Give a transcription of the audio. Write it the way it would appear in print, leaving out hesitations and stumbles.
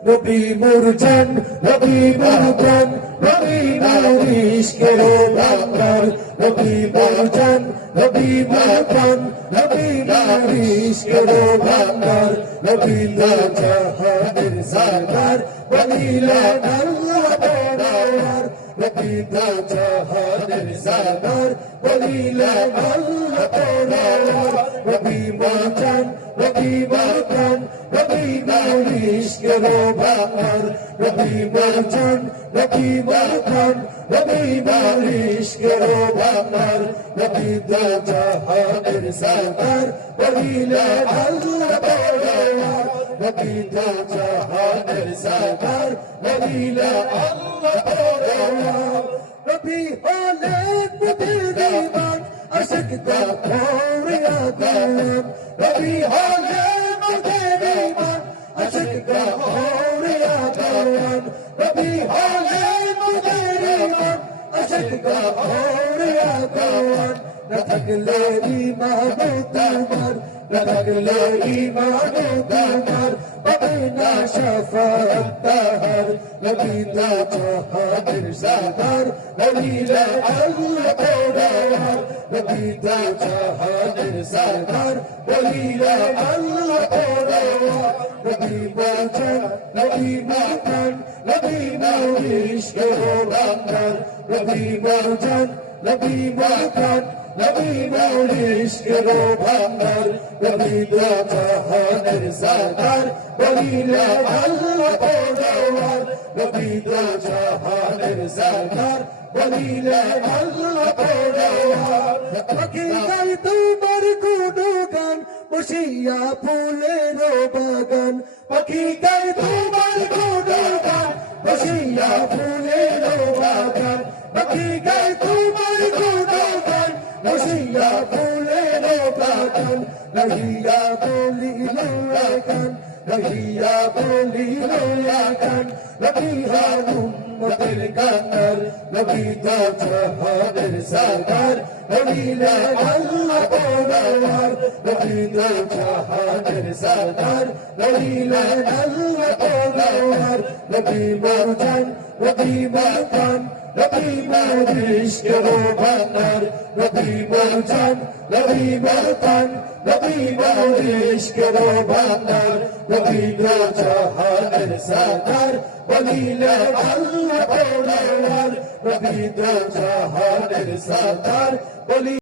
নবী মুরজান নবী মুরজান নবী ইশকের বাংলার নবী মুরজান নবী মুরজান নবী ইশকের বাংলার নবী জাহানের সরদার বলিলা আল্লাহ তাআলার নবী জাহানের সরদার বলিলা আল্লাহ তাআলার নবী মুরজান নবী মুরজান নবী ইশকের বাংলার নবী মুরজান নবী মুরজান নবী ইশকের বাংলার নবী জাহানের সরদার বলিলা আল্লাহ তাআলার নবী জাহানের সরদার বলিলা আল্লাহ তাআলার নবী হলেন মুদের ইমান আশিক দা খোরিয়া গোলাম নবী হলেন মুদের ইমান আশিক দা খোরিয়া গোলাম নবী হলেন মুদের ইমান আশিক দা খোরিয়া গোলাম না থাকলে ইমান তোমার না থাকলে ইমান তোমার পাবে না শাফাত তাহার নবী জাহানের সরদার বলিলা আল্লাহ তাআলার নবী জাহানের সরদার বলিলা আল্লাহ তাআলার নবী মুরজান নবী মুরজান নবী ইশকের বাংলার নবী মুরজান নবী মুরজান নবী ইশকের বাংলার নবী জাহানের সরদার বলিলা আল্লাহ তাআলার নবী জাহানের সরদার বলিলা আল্লাহ তাআলার পাখি গায় তোমার গুণগান বসিয়া ফুলের বাগান পাখি গায় তোমার গুণগান বসিয়া ফুলের বাগান পাখি গায় তোমার গুণগান বসিয়া ফুলের বাগান রহিয়া বলিল গান রহিয়া বলিল গান নবী উম্মতের গানার নবী জাহানের সরদার বলিলা আল্লাহ তাআলার নবী জাহানের সরদার বলিলা আল্লাহ তাআলার নবী মুরজান নবী মুরজান নবী ইশকের বাংলার নবী মুরজান নবী মুরজান নবী ইশকের বাংলার নবী জাহানের সরদার বলিলা আল্লাহ তাআলার নবী জাহানের সরদার বলি